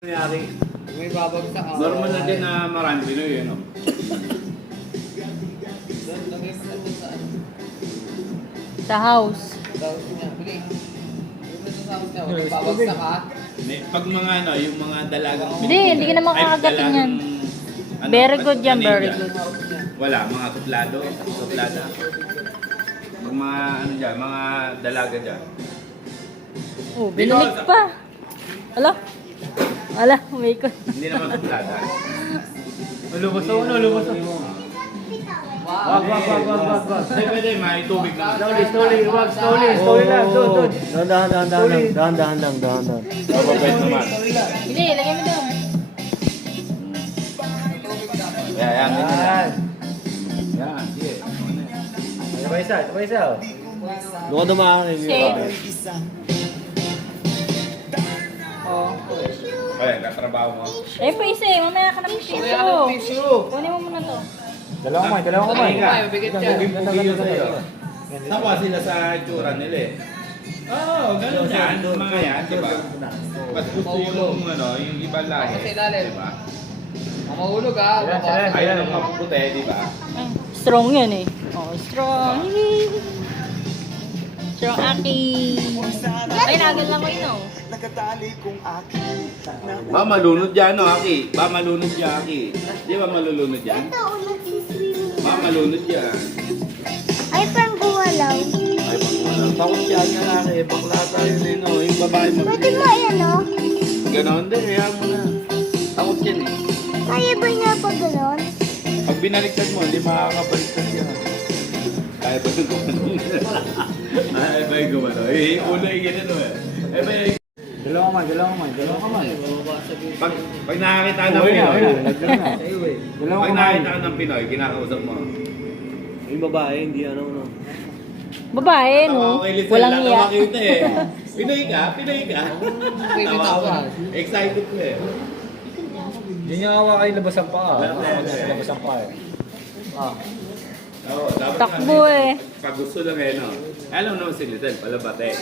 Nangyari. May babagsak ako. Normal na din na marami Pinoy, ano? Doon, lagay mo na doon sa ano. Sa house. Tapos niya, bili. Yung nasa sa house niya, huwag kang babagsak ha. Pag mga ano, yung mga dalagang Hindi ka na makakagatin yan. Very good yan, very good. House niya. Wala, mga suplada. Pag mga ano dyan, mga dalaga dyan. Oh, binalik pa. Ala. Ala, umikot. Hindi naman suplada. Lumos ako. Wow. Wag. Hindi pwede, may tubig na. Slowly lang. Doon. Dahan lang. Mababait naman. Hindi, lagay mo doon. Yan, ganyan. Yan, sige. Sabay isa. Doon ka dumaan Save. Oh. Ay, katrabaho mo. Eh, pa isa eh. Mamaya ka ng Kaya piso. ng tissue. Kunin mo muna to. Dalawang kamay. Mabigat yan. Bugil sa'yo. Tawa sila sa itsura nila eh. Oo, ganun yan. Mga yan, di ba? Mas gusto yung ano, yung ibang lahi. Ako sa ilalim. Di ba? Mamahulog ha. Yan. Ayaw ng mapuputi, di ba? Ay, strong yan eh. Oh, strong. Strong aki. Ay, nagal lang ko yun oh. Ba malunod yan, no, Aki? Ba malunod yan, Aki? Di ba malulunod yan? Ba malunod yan. Ay, pang gumalaw. Ay, wala. Takot yan nga, Aki. Bakla tayo din, no? Yung babae Pwede mo yan, no? Ganon din, kaya mo na. Takot yan eh. Kaya ba niya pag gano'n? Pag binaliktad mo, hindi makakabaliktad yan. Kaya ba yung gumano? Ay, ba yung gumano? Eh, ulo yung ganito eh. Ay, ba yung... Dalawang kamay. Pag nakakita ng Pinoy, Dalawang pag kamay. nakakita ka ng Pinoy, kinakausap mo. Yung babae, hindi ano. Babae, no? Walang iya. Makita eh. Pinoy ka? Bibitaw ka. Excited ko eh. Hindi niya awa kayo labasan pa. Labasan pa eh. Oo, dapat Takbo eh. Pag gusto lang eh, no? Alam naman si Lizel, palabate.